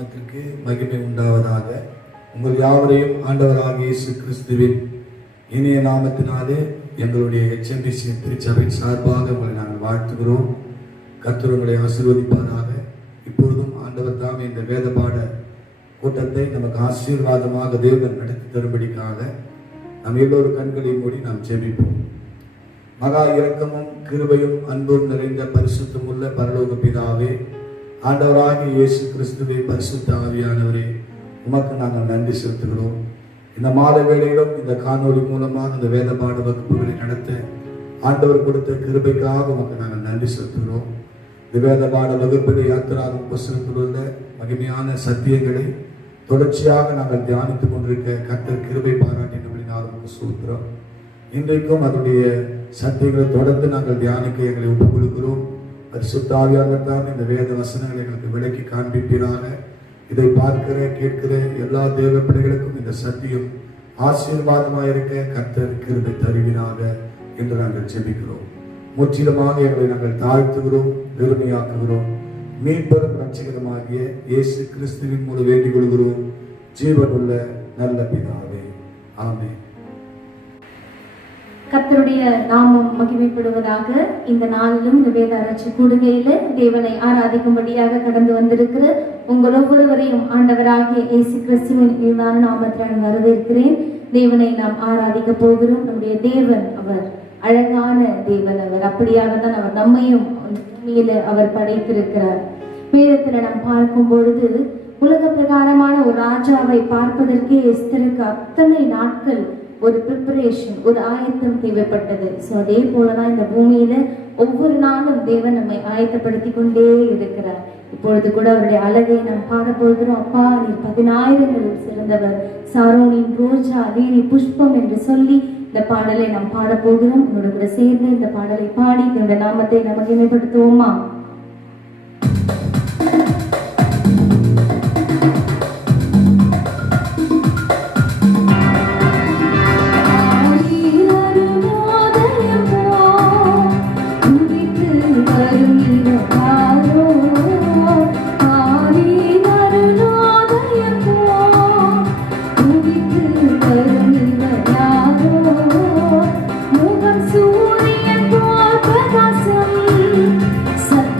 நாமத்திற்கு மகிமை உண்டாவதாக. உங்கள் யாவரையும் ஆண்டவராகிய இயேசு கிறிஸ்துவின் இனிய நாமத்தினாலே எங்களுடைய HMBC திருச்சபை சார்பாக உங்களை நாங்கள் வாழ்த்துகிறோம். கர்த்தர் உங்களை ஆசீர்வதிப்பாராக. இப்பொழுதும் ஆண்டவர் தாமே இந்த வேத பாட கூட்டத்தை நமக்கு ஆசீர்வாதமாக தேவன் நடத்தி தரும்படிக்காக நம் எல்லோரும் கண்களை மூடி நாம் ஜெபிப்போம். மகா இரக்கமும் கிருபையும் அன்பும் நிறைந்த பரிசுத்தம் உள்ள பரலோக பிதாவே, ஆண்டவராகிய இயேசு கிறிஸ்துவே, பரிசுத்த ஆவியானவரே, உமக்கு நாங்கள் நன்றி செலுத்துகிறோம். இந்த மாலை வேளையிலும் இந்த காணொலி மூலமாக இந்த வேத பாட வகுப்புகளை நடத்த ஆண்டவர் கொடுத்த கிருபைக்காக உமக்கு நாங்கள் நன்றி செலுத்துகிறோம். இந்த வேத பாட வகுப்பிலே யாத்திராகும் புஸ்தகத்தில் உள்ள மகிமையான சத்தியங்களை தொடர்ச்சியாக நாங்கள் தியானித்துக் கொண்டிருக்க கர்த்தர் கிருபை பாராட்டினபடினால் உமக்கு ஸ்தோத்திரம். இன்றைக்கும் அதனுடைய சத்தியங்களை தொடர்ந்து நாங்கள் தியானிக்க எங்களை ஒப்புக் கொடுக்கிறோம். பரிசுத்த ஆவியானவர் தான் இந்த வேத வசனங்களை எங்களுக்கு விளக்கி காண்பிப்பீராக. இதை பார்க்கிற கேட்கிற எல்லா தேவ பிள்ளைகளுக்கும் இந்த சத்தியம் ஆசீர்வாதமாயிருக்க கர்த்தர் கிருபை தருவீராக என்று நாங்கள் ஜெபிக்கிறோம். முற்றிலுமாக எங்களை நாங்கள் தாழ்த்துகிறோம், பெருமையாக்குகிறோம். மீட்பெரும் ரட்சகருமாகிய இயேசு கிறிஸ்துவின் மூலம் வேண்டிக் கொள்கிறோம், ஜீவனுள்ள நல்ல பிதாவே, ஆமென். கர்த்தருடைய நாமம் மகிமைப்படுவதாக. இந்த நாளிலும் இந்த வேத ஆராய்ச்சி கூடுகையில தேவனை ஆராதிக்கும்படியாக கடந்து வந்திருக்கிற உங்கள் ஒவ்வொருவரையும் ஆண்டவராகிய இயேசு கிறிஸ்துவின் மீதான நாமத்தில் வரவேற்கிறேன். தேவனை நாம் ஆராதிக்க போகிறோம். நம்முடைய தேவன் அவர் அழகான தேவன். அவர் அப்படியாக தான் அவர் நம்மையும் பூமியில அவர் படைத்திருக்கிறார். வேதத்துல நாம் பார்க்கும் பொழுது உலக பிரகாரமான ஒரு ராஜாவை பார்ப்பதற்கே எஸ்தருக்கு அத்தனை நாட்கள் ஒரு ப்ரிப்பரேஷன், ஒரு ஆயத்தம் தேவைப்பட்டது. ஸோ அதே போலதான் இந்த பூமியில ஒவ்வொரு நாளும் தேவன் நம்மை ஆயத்தப்படுத்தி கொண்டே இருக்கிறார். இப்பொழுது கூட அவருடைய அழகை நாம் பாட போகிறோம். அப்பா, நீர் 10,000ங்களில் சிறந்தவர், சாரோனின் ரோஜா, லீலி புஷ்பம் என்று சொல்லி இந்த பாடலை நாம் பாட போகிறோம். உங்களோட கூட சேர்ந்து இந்த பாடலை பாடி என்னோட நாமத்தை நம்ம மகிமைப்படுத்துவோமா? சத்தியம்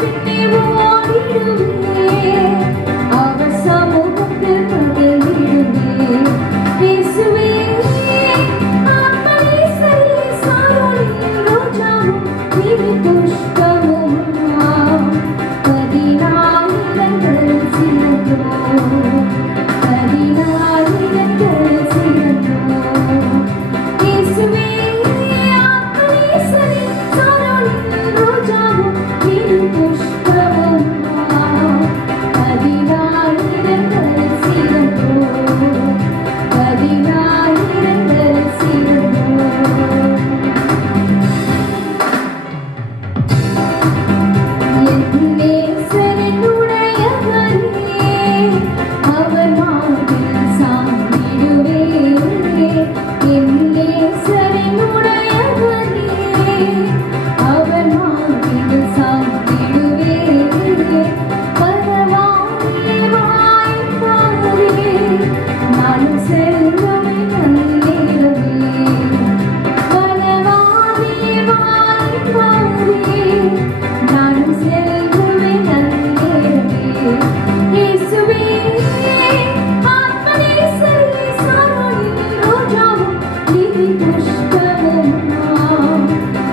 பின்னே ஓடிடுவேன், அவர் சமூகத்தில் மகிழ்ந்திடுவேன். இயேசுவே ஆத்மநேசரே, சாரோனின் ரோஜாவும் நீதி புஷ்பமும், 14,000 சிறந்தோம், 14,000 சிறந்தோம். இயேசுவே ஆத்மநேசரே, சாரோனின் ரோஜாவும் நீதி புஷ்பமும், 14,000 சிறந்தோம், 14,000 சிறந்தோம். என் நேசரினுடையவரே, அவர் மார்பில் சாய்ந்திடுவேன். என் நேசரினுடையவரே, அவர் மார்பில் சாய்ந்திடுவேன். பரவானே வாய்ப்பாரே, நான் செல்வமே நல்கிடுவே. பரவானே வாய்ப்பாரே, நான் செல்வமே நல்கிடுவே. இயேசுவே ஆத்மநேசரே, சாரோனின் ரோஜாவும் நீதி புஷ்பமும்,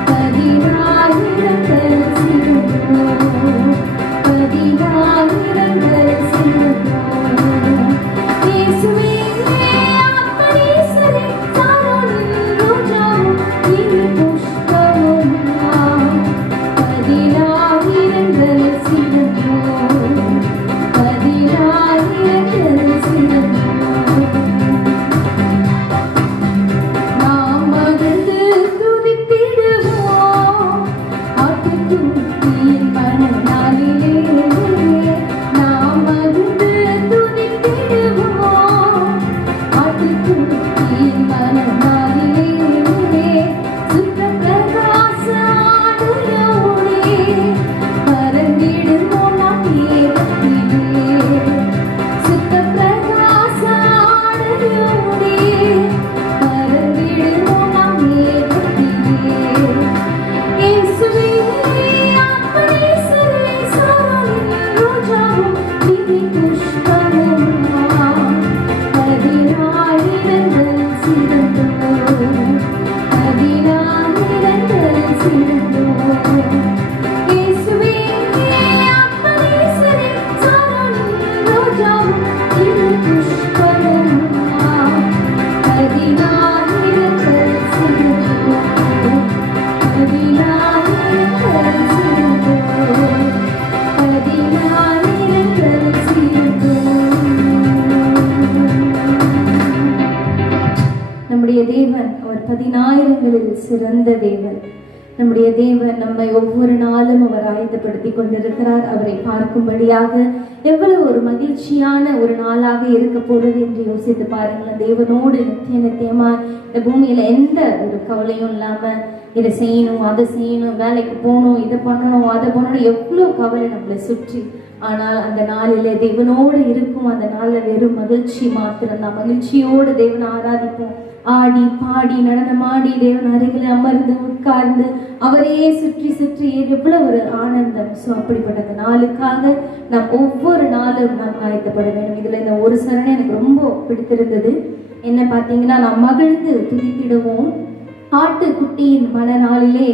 14,000 சிறந்தோம், 14,000 சிறந்தோம். இயேசுவே ஆத்மநேசரே, சாரோனின் ரோஜாவும் நீதி புஷ்பமும், 14,000 சிறந்தோம், 14,000 சிறந்தோம். நாம் மகிழ்ந்து துதித்திடுவோம், ஆட்டுக்குட்டியின் மணநாளிலே. நாம் மகிழ்ந்து துதித்திடுவோம், ஆட்டுக்குட்டியின் மணநாளிலே. சுத்த பிரகாச ஆடையோடே பறந்திடுவோம் நாம் மேகத்திலே. சுத்த பிரகாச ஆடையோடே பறந்திடுவோம் நாம் மேகத்திலே. இயேசுவே ஆத்மநேசரே, சாரோனின் ரோஜாவும் நீதி புஷ்பமும், 14,000 சிறந்தோம், 14,000 சிறந்தோம். இயேசுவே ஆத்மநேசரே, சாரோனின் ரோஜாவும் நீதி புஷ்பமும், 14,000 சிறந்தோம், 14,000 சிறந்தோம், 14,000 சிறந்தோம். நம்முடைய தேவன் அவர் 14,000 சிறந்த தேவன். நம்முடைய தேவன் நம்மை ஒவ்வொரு நாளும் அவர் ஆயத்தப்படுத்திக் கொண்டிருக்கிறார். அவரை பார்க்கும்படியாக எவ்வளவு ஒரு மகிழ்ச்சியான ஒரு நாளாக இருக்க போறது என்று யோசித்து பாருங்களேன். தேவனோடு நித்தியமா இந்த பூமியில எந்த ஒரு கவலையும் இல்லாம இதை செய்யணும், அதை செய்யணும், வேலைக்கு போகணும், இதை பண்ணணும், அதை பண்ணணும், எவ்வளவு கவலை நம்மளை சுற்றி. ஆனால் அந்த நாளிலே தேவனோடு இருக்கும் அந்த நாளில் வெறும் மகிழ்ச்சி மாத்திரம்தான். மகிழ்ச்சியோடு தேவனை ஆராதிப்போம். ஆடி பாடி நடனமாடி தேவன் அருகில் அமர்ந்து உட்கார்ந்து அவரையே சுற்றி சுற்றி எவ்வளவு ஒரு ஆனந்தம். ஸோ அப்படிப்பட்ட அந்த நாளுக்காக நாம் ஒவ்வொரு நாளும் நாம் ஆயத்தப்பட வேண்டும். இதுல இந்த ஒரு சரணை எனக்கு ரொம்ப பிடித்திருந்தது. என்ன பார்த்தீங்கன்னா, நாம் மகிழ்ந்து துதித்திடுவோம், ஆட்டுக்குட்டியின் மணநாளிலே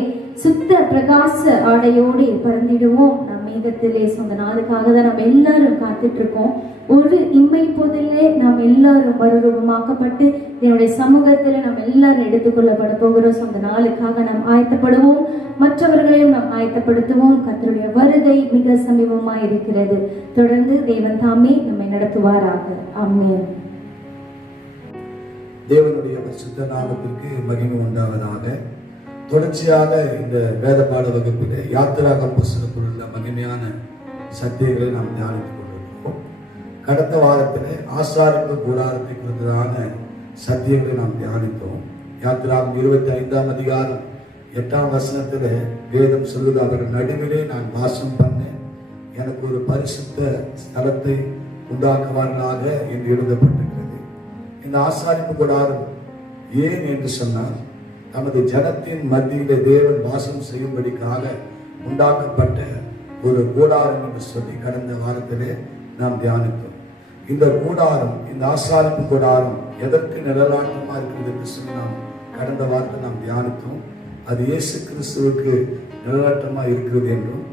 சுத்த பிரகாச ஆடையோடு பறந்திடுவோம் நம் மேகத்திலே. சொந்த நாளுக்காக தான் நம்ம எல்லாரும் காத்துட்டு இருக்கோம். ஒரு இம்மை போதிலே நாம் எல்லாரும் மறுரூபமாக்கப்பட்டு என்னுடைய சமூகத்தில் நம்ம எல்லாரும் எடுத்துக்கொள்ளப்பட போகிறோம். சொந்த நாளுக்காக நாம் ஆயத்தப்படுவோம், மற்றவர்களையும் நாம் ஆயத்தப்படுத்துவோம். கர்த்தருடைய வருகை மிக சமீபமாய் இருக்கிறது. தொடர்ந்து தேவன் தாமே நம்மை நடத்துவாராக. ஆமென். தேவனுடைய பரிசுத்த நாமத்திற்கு மகிமை உண்டாவதாக. தொடர்ச்சியாக இந்த வேத பாட வகுப்பிலே யாத்திராகம் புஸ்தகத்தில் உள்ள மகிமையான சத்தியங்களை நாம் தியானித்துக் கொண்டிருக்கிறோம். கடந்த வாரத்திலே ஆசாரிப்பு கூடாரத்தை குறித்ததான சத்தியங்களை நாம் தியானித்தோம். யாத்திராகம் 25ஆம் அதிகாரம் 8ஆம் வசனத்திலே வேதம் சொல்லுது, அவர்கள் நடுவிலே நான் வாசம் பண்ணேன், எனக்கு ஒரு பரிசுத்த ஸ்தலத்தை உண்டாக்குவார்களாக என்று எழுதப்பட்டிருக்கிறது. இந்த ஆசாரிப்பு கூடாரம் ஏன் என்று சொன்னால், நமது ஜனத்தின் மத்தியிலே தேவன் வாசம் செய்யும்படிக்காக உண்டாக்கப்பட்ட ஒரு கூடாரம் என்று சொல்லி கடந்த வாரத்திலே நாம் தியானித்தோம். இந்த கூடாரம், இந்த ஆசாரிப்பு கூடாரம் எதற்கு நிழலாட்டமா இருக்குது என்று சொல்லி நாம் கடந்த வாரத்தை நாம் தியானித்தோம். அது இயேசு கிறிஸ்துவுக்கு நிழலாட்டமா இருக்கிறது என்றும்,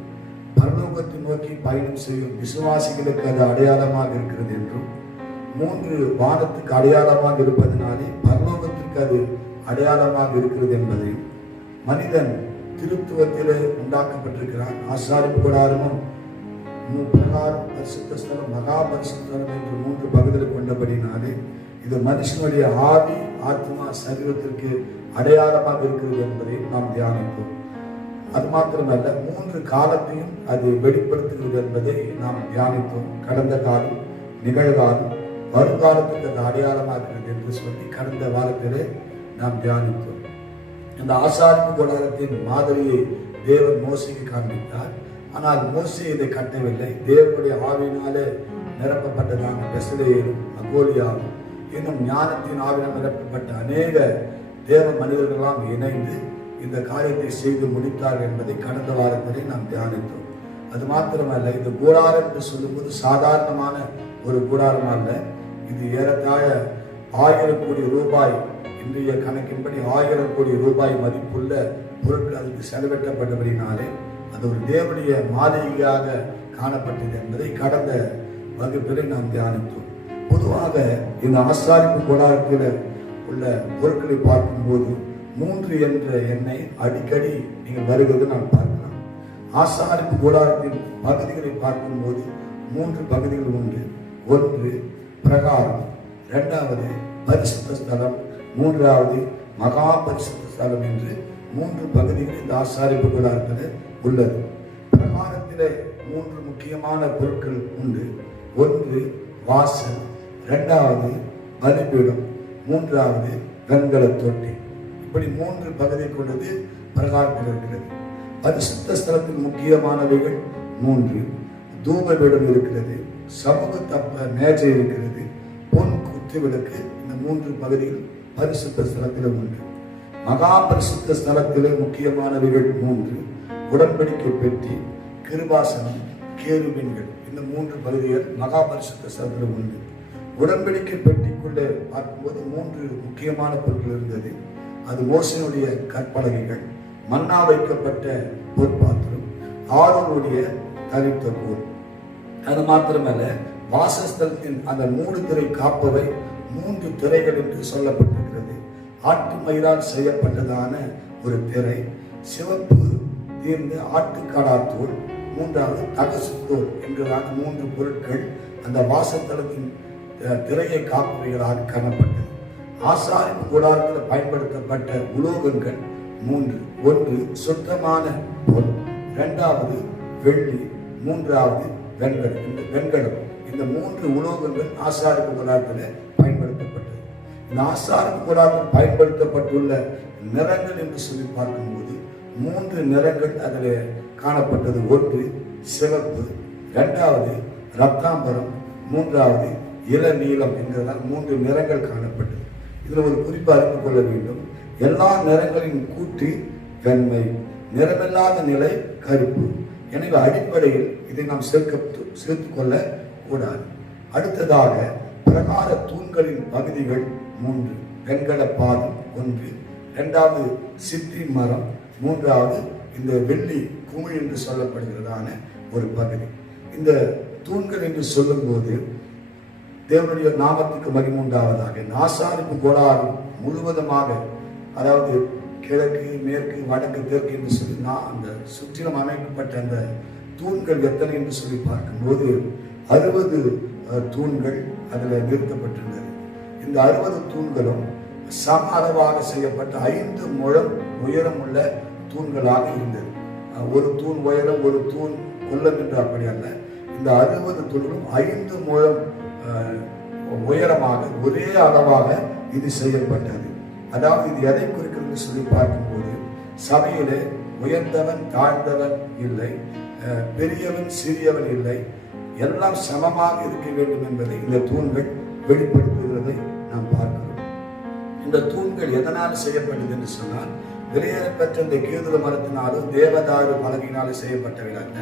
பரலோகத்தை நோக்கி பயணம் செய்யும் விசுவாசிகளுக்கு அது அடையாளமாக இருக்கிறது என்றும், 3 வானத்துக்கு அடையாளமாக இருப்பதனாலே பரலோகத்திற்கு அது அடையாளமாக இருக்கிறது என்பதையும், மனிதன் திருத்துவத்திலே உண்டாக்கப்பட்டிருக்கிறான். ஆசாரிப்பு கூடாரமும் பிரகாரம், பரிசுத்த ஸ்தலம், மகா பரிசுத்த ஸ்தலம் என்று 3 பகுதிகளை கொண்டபடினாலே இது மனுஷனுடைய ஆவி, ஆத்மா, சரீரத்திற்கு அடையாளமாக இருக்கிறது என்பதை நாம் தியானித்தோம். அது மாத்திரமல்ல, 3 காலத்தையும் அது வெளிப்படுத்துகிறது என்பதை நாம் தியானித்தோம். கடந்த காலம், நிகழ்காலம், வருங்காலத்துக்கு அது அடையாளமாக இருக்கிறது என்று சொல்லி கடந்த வாரத்திலே நாம் தியானித்தோம். இந்த ஆசாரிப்பு கூடாரத்தின் மாதிரியை தேவன் மோசேக்கு காண்பித்தார். ஆனால் மோசே இதை கட்டவில்லை. தேவனுடைய ஆவியினாலே நிரப்பப்பட்டதான பெசலேயரும் அகோலியாவும் இன்னும் ஞானத்தின் ஆவினால் நிரப்பப்பட்ட அநேக தேவ மனிதர்களெல்லாம் இணைந்து இந்த காரியத்தை செய்து முடித்தார்கள் என்பதை கடந்த வாரத்திலே நாம் தியானித்தோம். அது மாத்திரமல்ல, இந்த கூடாரம் என்று சொல்லும்போது சாதாரணமான ஒரு கூடாரம் அல்ல. இது ஏறத்தாழ 1000 கோடி ரூபாய், இன்றைய கணக்கின்படி 1000 கோடி ரூபாய் மதிப்புள்ள பொருட்கள் அதுக்கு செலவிட்டப்பட்டபடினாலே அது ஒரு தேவனுடைய மாளிகையாக காணப்பட்டது என்பதை கடந்த வகுப்பிலே நாம் தியானித்தோம். பொதுவாக இந்த ஆசாரிப்பு கூடாரத்தில் உள்ள பொருட்களை பார்க்கும்போது 3 என்ற எண்ணை அடிக்கடி நீங்கள் வருவது நாம் பார்க்கலாம். ஆசாரிப்பு கூடாரத்தின் பகுதிகளை பார்க்கும்போது 3 பகுதிகள் உண்டு. 1 பிரகாரம், 2வது பரிசுத்த ஸ்தலம், 3வது மகா பரிசுத்த ஸ்தலம் என்று 3 பகுதிகள் இந்த ஆசாரிப்பு கூடாரத்தில் உள்ளது. பிரகாரத்திலே 3 முக்கியமான பொருட்கள் உண்டு. 1 வாசல், 2வது பலிபீடம், 3வது வெண்கல தொட்டி. இப்படி 3 பகுதியை கொண்டது பிரகாரத்தில் இருக்கிறது. பரிசுத்த ஸ்தலத்தில் முக்கியமானவைகள் 3. தூபபீடம் இருக்கிறது, சமூக தப்ப மேஜை இருக்கிறது, பொன் குத்து விளக்கு. இந்த 3 பகுதிகள் பரிசுத்த ஸ்தலத்தில் உண்டு. மகா பரிசுத்த ஸ்தலத்திலே முக்கியமானவைகள் 3. உடன்படிக்கை பெட்டி, கிருபாசனம், கேருபீன்கள். இந்த 3 பகுதிகள் மகா பரிசுத்த ஸ்தலத்தில் உண்டு. உடன்படிக்கை பெட்டிக்குள்ளே பார்க்கும்போது 3 முக்கியமான பொருட்கள் இருந்தது. அது மோசேயுடைய கற்பலகைகள், மன்னா வைக்கப்பட்ட பொற்பாத்திரம், ஆரோனுடைய தரித்த கோல். அது மாத்திரமல்ல, வாசஸ்தலத்தின் அந்த 3 திரை காப்பவை 3 திரைகள் என்று சொல்லப்பட்டிருக்கிறது. ஆட்டு மயிரால் செய்யப்பட்டதான ஒரு திரை, சிவப்பு தீர்ந்த ஆட்டுக்காடாத்தோல், 3வது தகசுத்தோல் என்றதான 3 பொருட்கள் அந்த வாசஸ்தலத்தின் திரையை காப்பவைகளாக காணப்பட்டது. ஆசாரிப்பு கூடாரத்தில் பயன்படுத்தப்பட்ட உலோகங்கள் 3. 1 சுத்தமான பொன், 2வது வெள்ளி, 3வது வெண்கலம். இந்த 3 உலோகங்கள் ஆசாரிப்பு கூடாரத்தில் பயன்படுத்தப்பட்டது. இந்த ஆசாரிப்பு கூடாரத்தில் பயன்படுத்தப்பட்டுள்ள நிறங்கள் என்று சொல்லி பார்க்கும்போது 3 நிறங்கள் அதில் காணப்பட்டது. 1 சிவப்பு, 2வது ரத்தாம்பரம், 3வது இளநீலம் என்றதால் 3 நிறங்கள் காணப்பட்டது. இதில் ஒரு குறிப்பு அறிந்து கொள்ள வேண்டும். எல்லா நிறங்களின் கூட்டு வெண்மை, நிறமில்லாத நிலை கருப்பு. எனவே அடிப்படையில் இதை நாம் சேர்த்து கொள்ள கூடாது. அடுத்ததாக பிரகார தூண்களின் பகுதிகள் 3. வெண்கல பாதம் 1, 2வது சித்தி மரம், 3வது இந்த வெள்ளி குமிழ் என்று சொல்லப்படுகிறதான ஒரு பகுதி. இந்த தூண்கள் என்று சொல்லும்போது தேவனுடைய நாமத்துக்கு மகிமை உண்டாவதாக. இந்த ஆசாரிப்பு கூடாரம் முழுவதுமாக, அதாவது கிழக்கு, மேற்கு, வடக்கு, தெற்கு என்று சொல்லி அந்த சுற்றிலும் அமைக்கப்பட்ட அந்த தூண்கள் எத்தனை என்று சொல்லி பார்க்கும்போது 60 தூண்கள் அதில் நிறுத்தப்பட்டிருந்தது. இந்த 60 தூண்களும் சம அளவாக செய்யப்பட்ட 5 முழம் உயரம் உள்ள தூண்களாக இருந்தது. ஒரு தூண் உயரம், ஒரு தூண் கொல்லம் என்று அப்படி அல்ல. இந்த 60 தூண்களும் 5 முழம் உயரமாக ஒரே அளவாக இது செய்யப்பட்டது. அதாவது இது எதை குறிக்கிறது சொல்லி பார்க்கும்போது சபையிலே உயர்ந்தவன் தாழ்ந்தவன் இல்லை, பெரியவன் சிறியவன் இல்லை, எல்லாம் சமமாக இருக்க வேண்டும் என்பதை இந்த தூண்கள் வெளிப்படுத்துகிறதை நாம் பார்க்கிறோம். இந்த தூண்கள் எதனால் செய்யப்பட்டது என்று சொன்னால் வெளியேறப்பெற்ற இந்த கேதுரு மரத்தினாலும் தேவதாரு பலகையினாலும் செய்யப்பட்டவை அல்ல.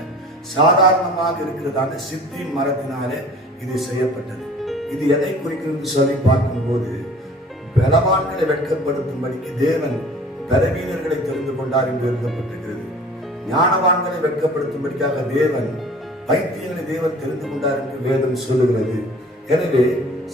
சாதாரணமாக இருக்கிறதான சித்தி மரத்தினாலே இது செய்யப்பட்டது. இது எதை குறிக்கிறது சொல்லி பார்க்கும்போது, பலவான்களை வெட்கப்படுத்தும்படிக்கு தேவன் பலவீனர்களை தெரிந்து கொண்டார் என்று எழுதப்பட்டிருக்கிறது. ஞானவான்களை வெட்கப்படுத்தும்படிக்காக தேவன் பைத்தியங்களை தேவன் தெரிந்து கொண்டார் என்று வேதம் சொல்லுகிறது. எனவே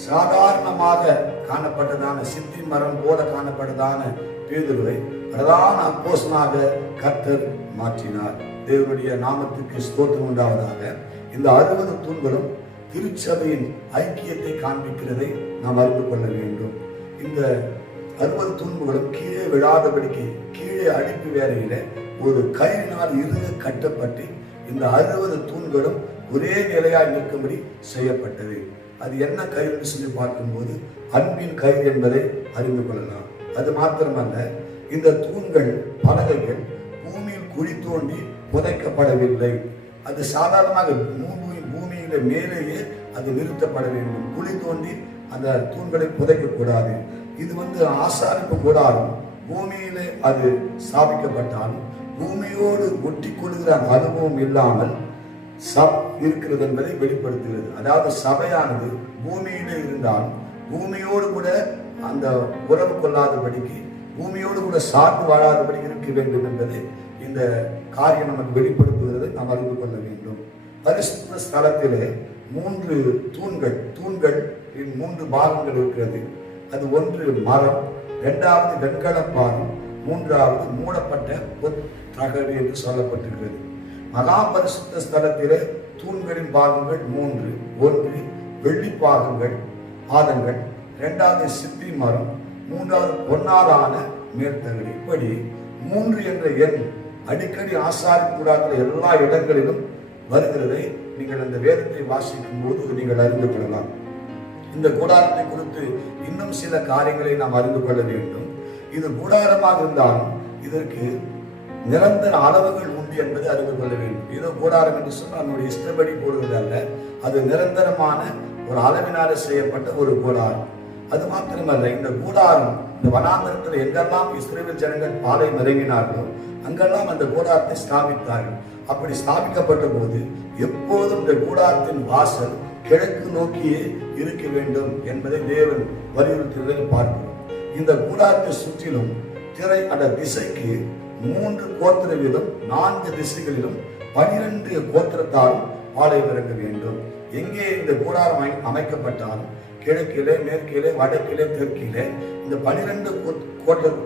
சாதாரணமாக காணப்பட்டதான சித்தி மரம் போல காணப்பட்டதான பேதுருவை பிரதான அப்போஸ்தலனாக கர்த்தர் மாற்றினார். தேவனுடைய நாமத்துக்கு ஸ்தோத்திரம் உண்டாவதாக. இந்த 60 தூண்களும் திருச்சபையின் ஐக்கியத்தை காண்பிக்கிறதை நாம் அறிந்து கொள்ள வேண்டும். இந்த 60 தூண்களும் கீழே விழாதபடிக்கு கீழே அடிப்பு வேலையில ஒரு கயிறினால் இறுக கட்டப்பட்டு இந்த 60 தூண்களும் ஒரே நிலையாய் நிற்கும்படி செய்யப்பட்டது. அது என்ன கயிறு சொல்லி பார்க்கும்போது அன்பின் கயிறு என்பதை அறிந்து கொள்ளலாம். அது மாத்திரமல்ல, இந்த தூண்கள் பலகைகள் பூமியில் குழி தோண்டி புதைக்கப்படவில்லை. அது சாதாரணமாக பூமியில மேலேயே அது நிறுத்தப்பட வேண்டும். குழி தோண்டி அந்த தூண்களை புதைக்கக்கூடாது. இது ஆசாரிப்பு கூடாரம் பூமியிலே அது ஸ்தாபிக்கப்பட்டாலும் பூமியோடு ஒட்டி கொள்கிற அனுபவம் இல்லாமல் இருக்கிறது என்பதை வெளிப்படுத்துகிறது. அதாவது சபையானது பூமியிலே இருந்தாலும் பூமியோடு கூட அந்த உறவு கொள்ளாதபடிக்கு, பூமியோடு கூட சார்ந்து வாழாதபடி இருக்க வேண்டும் என்பதை இந்த காரியம் நமக்கு வெளிப்படுத்துகிறதை நாம் அறிந்து கொள்ள வேண்டும். பரிசுத்த ஸ்தலத்திலே 3 தூண்கள் 3 பாகங்கள் இருக்கிறது. அது ஒன்று மரம், 2வது வெண்கல பாகம், 3வது மூடப்பட்ட தகடு என்று சொல்லப்பட்டிருக்கிறது. மகா பரிசுத்த ஸ்தலத்திலே தூண்களின் பாகங்கள் 3. ஒன்று வெள்ளி பாதங்கள், 2வது சித்தி மரம், 3வது பொன்னாலான மேல்தகடு. இப்படி 3 என்ற எண் அடிக்கடி ஆசாரி கூடாரத்தில் எல்லா இடங்களிலும் வருகிறதை நீங்கள் அந்த வேதத்தை வாசிக்கும் போது நீங்கள் அறிந்து கொள்ளலாம். இந்த கூடாரத்தை குறித்து இன்னும் சில காரியங்களை நாம் அறிந்து கொள்ள வேண்டும். இது கூடாரமாக இருந்தாலும் இதற்கு நிரந்தர அளவுகள் உண்டு என்பதை அறிந்து கொள்ள வேண்டும். ஏதோ கூடாரம் என்று சொன்னால் நம்முடைய இஷ்டப்படி போடுவது அல்ல. அது நிரந்தரமான ஒரு அளவினால செய்யப்பட்ட ஒரு கூடாரம். அது மாத்திரமல்ல, இந்த கூடாரம் இந்த வனாந்தரத்தில் எங்கெல்லாம் இஸ்ரவேல் ஜனங்கள் பாலை இறங்கினார்களோ அங்கெல்லாம் அந்த கூடாரத்தை ஸ்தாபித்தார்கள். அப்படி ஸ்தாபிக்கப்பட்ட போது எப்போதும் இந்த கூடாரத்தின் வாசல் கிழக்கு நோக்கியே இருக்க வேண்டும் என்பதை தேவன் வலியுறுத்துவதை பார்க்கிறோம். இந்த கூடாரத்தை சுற்றிலும் திரை அந்த திசைக்கு 3 கோத்திர வீதம் 4 திசைகளிலும் 12 கோத்திரத்தாலும் பாளையம் இறங்க வேண்டும். எங்கே இந்த கூடாரம் அமைக்கப்பட்டாலும் கிழக்கிலே, மேற்கிலே, வடக்கிலே, தெற்கிலே இந்த 12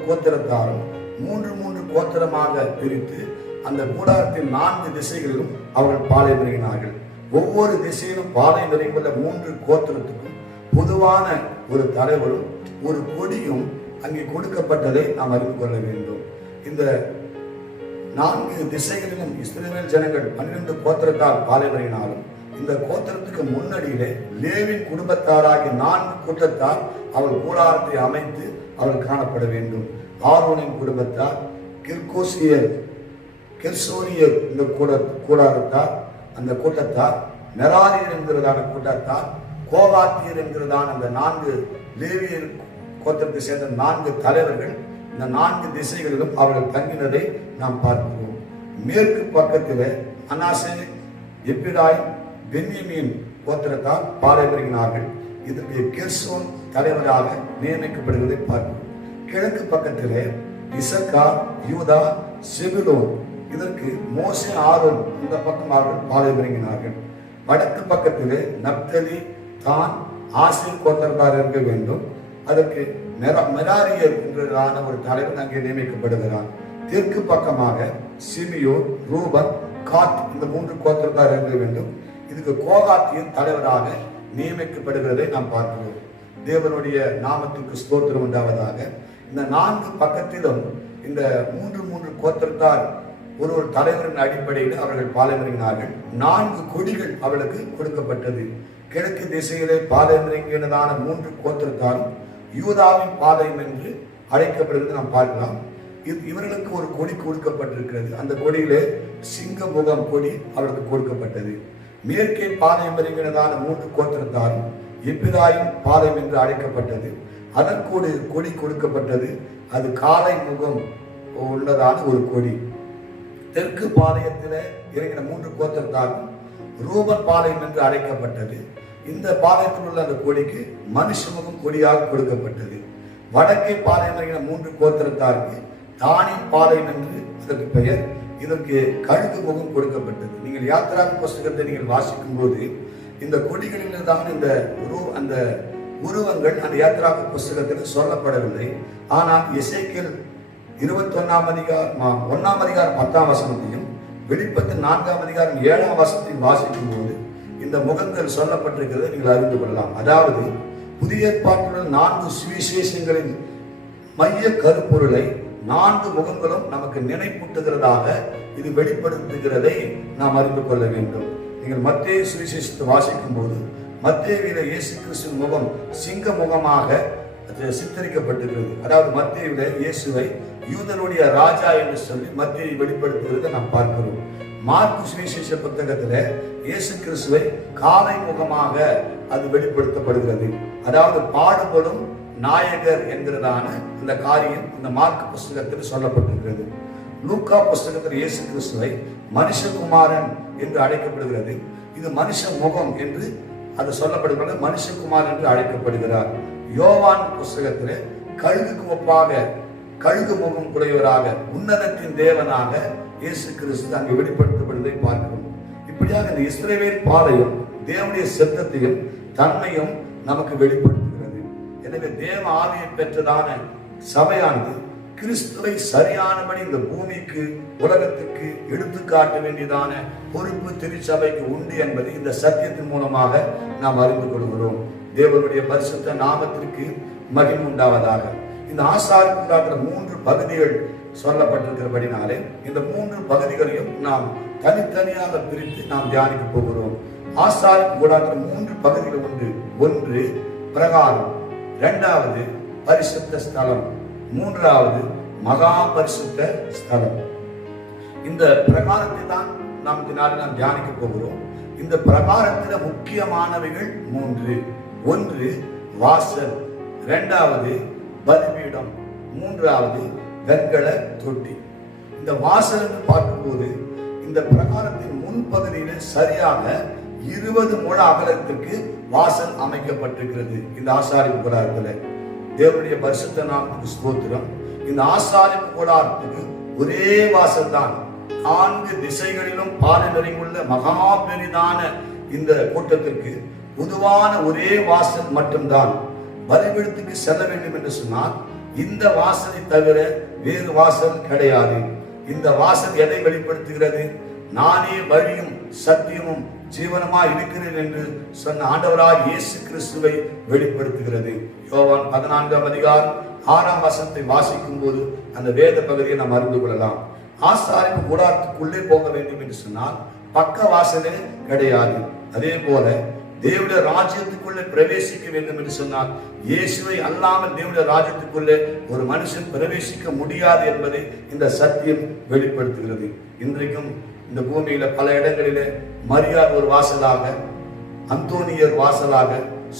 கோத்திரத்தாரும் 3 கோத்திரமாக பிரித்து அந்த கூடாரத்தின் 4 திசைகளிலும் அவர்கள் பாளையம் இறங்கினார்கள். ஒவ்வொரு திசையிலும் பாளையம் இறங்கியுள்ள 3 கோத்திரத்துக்கும் பொதுவான ஒரு தலைவரும் ஒரு கொடியும் அங்கே கொடுக்கப்பட்டதை நாம் அறிந்து கொள்ள வேண்டும். இந்த 4 திசைகளிலும் இஸ்ரவேல் ஜனங்கள் 12 கோத்திரத்தால் பாளையம் இறங்கினாலும் இந்த கோத்திரத்துக்கு முன்னடியிலே லேவின் குடும்பத்தாராகிய 4 கூட்டத்தார் அவள் கூடாரத்தை அமைத்து அவள் காணப்பட வேண்டும். ஆரோனின் குடும்பத்தார், கெர்சோனியர் இந்த கூடாரத்தார், அந்த கூட்டத்தார், மெராரியர் என்கிறதான கூட்டத்தார், கோகாத்தியர் என்கிறதான அந்த 4 லேவியர் கோத்திரத்தை சேர்ந்த 4 தலைவர்கள் இந்த 4 திசைகளிலும் அவர்கள் தங்கினதை நாம் பார்க்கிறோம். மேற்கு பக்கத்தில் மனாசே, எப்பிராயிம், பென்யமீன் கோத்திரத்தால் பாளையம் இறங்கினார்கள். இதற்கு கெர்சோன் தலைவராக நியமிக்கப்படுவதை பார்க்கிறோம். கிழக்கு பக்கத்திலே இசக்கார், யூதா, செபுலோன், இதற்கு மோசே, ஆரோன் இந்த பக்கம் அவர்கள் பாளையம் இறங்கினார்கள். வடக்கு பக்கத்திலே நப்தலி, தான், ஆசீர் கோத்திரத்தார் இருக்க வேண்டும். அதற்கு மெராரியர் என்றான ஒரு தலைவன் அங்கே நியமிக்கப்படுகிறார். தெற்கு பக்கமாக சிமியோன், ரூபன், காத் இந்த 3 கோத்திரத்தார் இருக்க வேண்டும். இதுக்கு கோகாத்தியர் தலைவராக நியமிக்கப்படுகிறதை நாம் பார்க்கிறோம். தேவனுடைய நாமத்துக்கு ஸ்தோத்திரம் உண்டாவதாக. இந்த 4 பக்கத்திலும் இந்த 3 கோத்திரத்தார் ஒரு தலைவரின் அடிப்படையில் அவர்கள் பாளையம் இறங்கினார்கள். 4 கொடிகள் அவர்களுக்கு கொடுக்கப்பட்டது. கிழக்கு திசையிலே பாளையம் இறங்கினதான 3 கோத்திரத்தாரும் யூதாவின் பாளையம் என்று அழைக்கப்படுகிறது நாம் பார்க்கலாம். இவர்களுக்கு ஒரு கொடி கொடுக்கப்பட்டிருக்கிறது. அந்த கொடியிலே சிங்க முகம் கொடி அவர்களுக்கு கொடுக்கப்பட்டது. மேற்கே பாளையம் இறங்கினதான 3 கோத்திரத்தாரும் எப்பிராயிம் பாளையம் என்று அழைக்கப்பட்டது. அதற்கு ஒரு கொடி கொடுக்கப்பட்டது. அது காளை முகம் உள்ளதான ஒரு கொடி. தெற்கு பாளையத்தில் இறங்கின 3 கோத்திரத்தாரும் ரூபன் பாளையம் என்று அழைக்கப்பட்டது. இந்த பாளையத்தில் உள்ள அந்த கொடிக்கு மனுஷமுகம் கொடியாக கொடுக்கப்பட்டது. வடக்கே பாளையம் இறங்கின 3 கோத்திரத்தாருக்கு தானி பாளையம் என்று அதற்கு பெயர். இதற்கு கழுகு முகம் கொடுக்கப்பட்டது. நீங்கள் யாத்திரா புஸ்தகத்தை நீங்கள் வாசிக்கும் போது இந்த கொடிகளில் தான் அந்த உருவங்கள் அந்த யாத்திரா புஸ்தகத்தில் சொல்லப்படவில்லை. ஆனால் எசேக்கியேல் 21ஆம் அதிகாரம் 1ஆம் அதிகாரம் 10ஆம் வசனத்தையும் வெளிப்படுத்தின 4ஆம் அதிகாரம் 7ஆம் வசனத்தையும் வாசிக்கும் போது இந்த முகங்கள் சொல்லப்பட்டிருக்கிறதை நீங்கள் அறிந்து கொள்ளலாம். அதாவது புதிய ஏற்பாட்டில் 4 சுவிசேஷங்களின் மைய கருப்பொருளை 4 முகங்களும் நமக்கு நினைப்பூட்டுகிறதாக இது வெளிப்படுத்துகிறதை நாம் அறிந்து கொள்ள வேண்டும். நீங்கள் மத்தேயு சுவிசேஷத்தை வாசிக்கும் போது மத்தேயுவிலே இயேசு கிறிஸ்துவின் முகம் சிங்க முகமாக சித்தரிக்கப்பட்டிருக்கிறது. அதாவது மத்தேயுவிலே இயேசுவை யூதருடைய ராஜா என்று சொல்லி மத்தேயு வெளிப்படுத்துகிறதை நாம் பார்க்கிறோம். மார்க்கு சுவிசேஷ புத்தகத்தில் இயேசு கிறிஸ்துவை காளை முகமாக அது வெளிப்படுத்தப்படுகிறது. அதாவது பாடுபடும் நாயகர் என்கிறதான இந்த காரியம் இந்த மார்க் புஸ்தகத்தில் சொல்லப்பட்டிருக்கிறது. லூக்கா புஸ்தகத்தில் இயேசு கிறிஸ்துவை மனுஷகுமாரன் என்று அழைக்கப்படுகிறது. இது மனுஷ முகம் என்று அது சொல்லப்படுகிறது. மனுஷகுமார் என்று அழைக்கப்படுகிறார். யோவான் புஸ்தகத்தில் கழுகுக்கு ஒப்பாக கழுகு முகம் உடையவராக உன்னதத்தின் தேவனாக இயேசு கிறிஸ்து அங்கு வெளிப்படுத்தப்படுவதை பார்க்கிறோம். இப்படியாக இந்த இஸ்ரவேல் பாதையும் தேவனுடைய சித்தத்தையும் தன்மையும் நமக்கு வெளிப்படுத்துகிறது. எனவே தேவ ஆவியை பெற்றதான சபையானது கிறிஸ்துவை சரியானபடி இந்த பூமிக்கு உலகத்துக்கு எடுத்து காட்ட வேண்டியதான பொறுப்பு திருச்சபைக்கு உண்டு என்பதை இந்த சத்தியத்தின் மூலமாக நாம் அறிந்து கொள்கிறோம். தேவனுடைய பரிசுத்த நாமத்திற்கு மகிமை உண்டாவதாக. இந்த ஆசாரிப்புண்டாகிற 3 பகுதிகள் சொல்லப்பட்டிருக்கிறபடினாலே இந்த 3 பகுதிகளையும் நாம் தனித்தனியாக பிரித்து நாம் தியானிக்க போகிறோம். ஆசாரிப்பு கூடாகிற 3 பகுதிகள் உண்டு. 1 பிரகாரம், 2வது பரிசுத்த ஸ்தலம், 3வது மகா பரிசுத்த ஸ்தலம். இந்த பிரகாரத்தை தான் நாம் தியானிக்க போகிறோம். இந்த பிரகாரத்தில் முக்கியமானவைகள் 3. 1 வாசல், 2வது பலிபீடம், 3வது வெண்கல தொட்டி. இந்த வாசல் என்று பார்க்கும்போது இந்த பிரகாரத்தின் முன்பகுதியில் சரியாக 20 முழ அகலத்திற்கு வாசல் அமைக்கப்பட்டிருக்கிறது. இந்த ஆசாரிப்பு கூடாரத்தில் தேவனுடைய பரிசுத்த நாமத்துக்கு ஸ்தோத்திரம். இந்த ஆசாரிப்பு கூடாரத்துக்கு ஒரே வாசல் தான். 4 திசைகளிலும் பாலை நிறைந்துள்ள மகா பெரிதான இந்த கூட்டத்திற்கு பொதுவான ஒரே வாசல் மட்டும்தான். பலிபீடத்துக்கு செல்ல வேண்டும் என்று சொன்னால் இந்த வாசலை தவிர வேறு வாசல் கிடையாது. இந்த வாசல் எதை வெளிப்படுத்துகிறது? நானே வழியும் சத்தியமும் ஜீவனமாய் இருக்கிறேன் என்று சொன்ன ஆண்டவராய் இயேசு கிறிஸ்துவை வெளிப்படுத்துகிறது. யோவான் 14ஆம் அதிகாரம் 6ஆம் வசனத்தை வாசிக்கும் போது அந்த வேத பகுதியை நாம் அறிந்து கொள்ளலாம். ஆசாரிப்பு கூடாரத்துக்குள்ளே போக வேண்டும் என்று சொன்னால் பக்க வாசலே கிடையாது. அதே போல தேவனுடைய ராஜ்யத்துக்குள்ளே பிரவேசிக்க வேண்டும் என்று சொன்னால் இயேசுவை அல்லாமல் தேவனுடைய ராஜ்யத்துக்குள்ளே ஒரு மனுஷன் பிரவேசிக்க முடியாது என்பதை இந்த சத்தியம் வெளிப்படுத்துகிறது. இன்றைக்கும் இந்த பூமியில பல இடங்களிலே மரியார் ஒரு வாசலாக, அந்தோனியர் வாசலாக,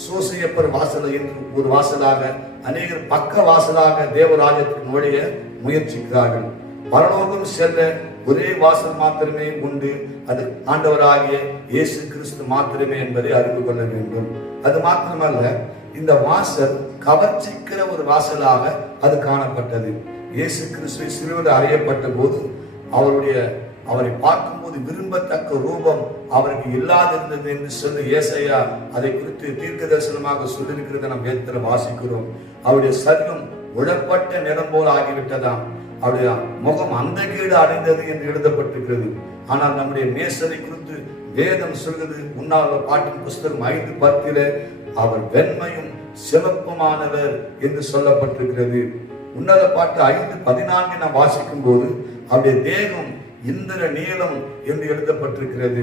சோசியப்பர் வாசல் என்று ஒரு வாசலாக, அநேகர் பக்க வாசலாக தேவராஜ்யத்துக்கு நுழைய முயற்சிக்கிறார்கள். பரலோகம் செல்ல ஒரே வாசல் மாத்திரமே உண்டு. அது ஆண்டவராகிய இயேசு கிறிஸ்து மாத்திரமே என்பதை அறிந்து கொள்ள வேண்டும். அது மாத்திரமல்ல, இந்த வாசல் கவர்ச்சிக்கிற ஒரு வாசலாக அது காணப்பட்டது. இயேசு கிறிஸ்துவை சிலுவையில் அறையப்பட்ட போது அவரை பார்க்கும்போது விரும்பத்தக்க ரூபம் அவருக்கு இல்லாதிருந்தது என்று சொல்லி ஏசாயா அதை குறித்து தீர்க்க தரிசனமாக சொல்லியிருக்கிறத நாம் வேதத்தில் வாசிக்கிறோம். அவருடைய சரீரம் உழப்பட்ட நிறம் போல் ஆகிவிட்டதாம். அவருடைய முகம் அந்த கீடு அடைந்தது என்று எழுதப்பட்டிருக்கிறது. ஆனால் நம்முடைய நேசரை குறித்து வேதம் சொல்கிறது. உன்னால பாட்டின் புஸ்தகம் 5:10 அவர் வெண்மையும் சிவப்புமானவர் என்று சொல்லப்பட்டிருக்கிறது. உன்னத பாட்டு 5:14 நாம் வாசிக்கும் போது அவருடைய தேகம் இந்திர நீளம் என்று எழுதப்பட்டிருக்கிறது.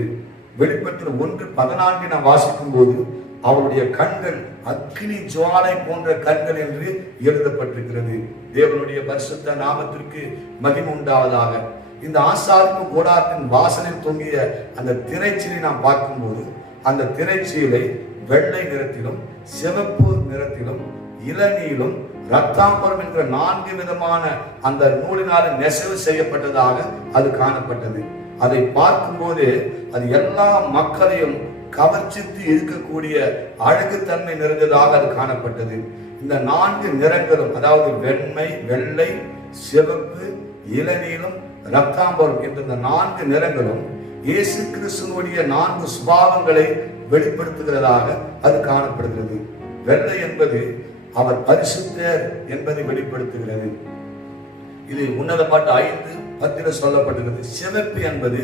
வெளிப்படுத்தல் 1:14 நாம் வாசிக்கும் போது அவருடைய கண்கள் அக்னி ஜுவாலை போன்ற கண்கள் என்று எழுதப்பட்டிருக்கிறது. தேவனுடைய பரிசுத்த நாமத்திற்கு மகிமை உண்டாவதாக. இந்த ஆசாரிப்பு கூடாரத்தின் வாசலில் தொங்கிய அந்த திரைச்சீலை நாம் பார்க்கும்போது அந்த திரைச்சீலை வெள்ளை நிறத்திலும் சிவப்பு நிறத்திலும் இளநீலும் ரத்தாம்பரம் என்கிற 4 விதமான அந்த நூலினால நெசவு செய்யப்பட்டதாக அது காணப்பட்டது. அதை பார்க்கும் போது அது எல்லா மக்களையும் கவர்ச்சித்து இருக்கக்கூடிய அழகுத்தன்மை நிறைந்ததாக அது காணப்பட்டது. இந்த 4 நிறங்களும், அதாவது வெண்மை, வெள்ளை, சிவப்பு, இளநீலம், ரத்தாம்பரம் என்ற இந்த 4 நிறங்களும் இயேசு கிறிஸ்துவினுடைய 4 சுபாவங்களை வெளிப்படுத்துகிறதாக அது காணப்படுகிறது. வெள்ளை என்பது அவர் பரிசுத்தர் என்பதை வெளிப்படுத்துகிறது. இது உன்னத பாட்டு 5:10 சொல்லப்பட்டிருக்கிறது. சிவப்பு என்பது